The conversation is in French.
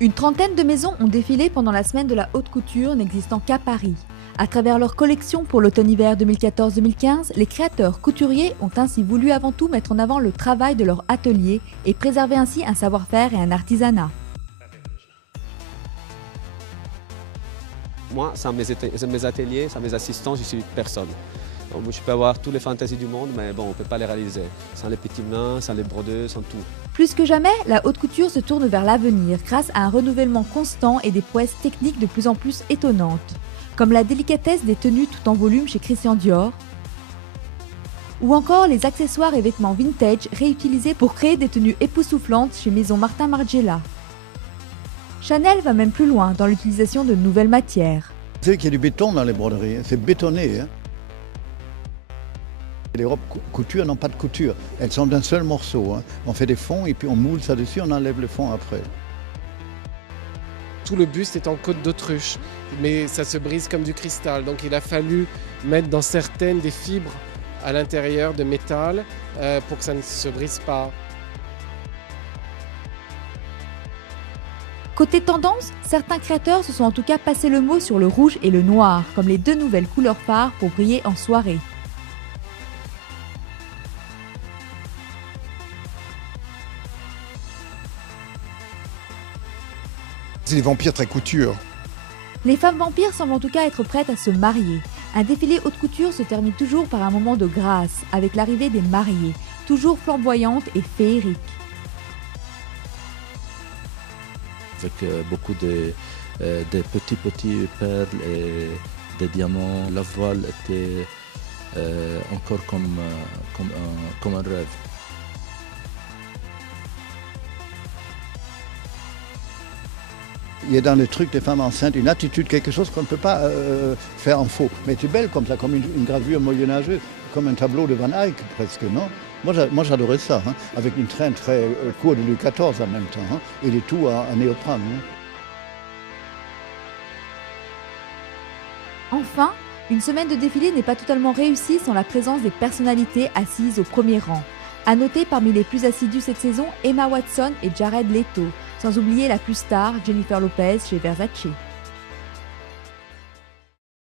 Une trentaine de maisons ont défilé pendant la semaine de la haute couture n'existant qu'à Paris. À travers leur collection pour l'automne-hiver 2014-2015, les créateurs couturiers ont ainsi voulu avant tout mettre en avant le travail de leur atelier et préserver ainsi un savoir-faire et un artisanat. Moi, sans mes ateliers, sans mes assistants, je suis personne. Donc, je peux avoir toutes les fantaisies du monde, mais bon, on ne peut pas les réaliser. Sans les petites mains, sans les brodeuses, sans tout. Plus que jamais, la haute couture se tourne vers l'avenir grâce à un renouvellement constant et des prouesses techniques de plus en plus étonnantes, comme la délicatesse des tenues tout en volume chez Christian Dior, ou encore les accessoires et vêtements vintage réutilisés pour créer des tenues époustouflantes chez Maison Martin Margiela. Chanel va même plus loin dans l'utilisation de nouvelles matières. Vous savez qu'il y a du béton dans les broderies, hein. C'est bétonné. Hein. Les robes couture n'ont pas de couture, elles sont d'un seul morceau. Hein. On fait des fonds et puis on moule ça dessus, on enlève le fond après. Tout le buste est en côte d'autruche, mais ça se brise comme du cristal. Donc il a fallu mettre dans certaines des fibres à l'intérieur de métal pour que ça ne se brise pas. Côté tendance, certains créateurs se sont en tout cas passé le mot sur le rouge et le noir, comme les deux nouvelles couleurs phares pour briller en soirée. C'est des vampires très couture. Les femmes vampires semblent en tout cas être prêtes à se marier. Un défilé haute couture se termine toujours par un moment de grâce, avec l'arrivée des mariées, toujours flamboyantes et féeriques. Avec beaucoup de petits perles et des diamants, la voile était encore comme un rêve. Il y a dans le truc des femmes enceintes une attitude, quelque chose qu'on ne peut pas faire en faux. Mais c'est belle comme ça, comme une gravure moyenâgeuse, comme un tableau de Van Eyck presque, non? Moi j'adorais ça, hein, avec une traîne très courte de Louis XIV en même temps, hein, et les tout en néoprane. Hein. Enfin, une semaine de défilé n'est pas totalement réussie sans la présence des personnalités assises au premier rang. À noter parmi les plus assidus cette saison, Emma Watson et Jared Leto, sans oublier la plus star Jennifer Lopez chez Versace.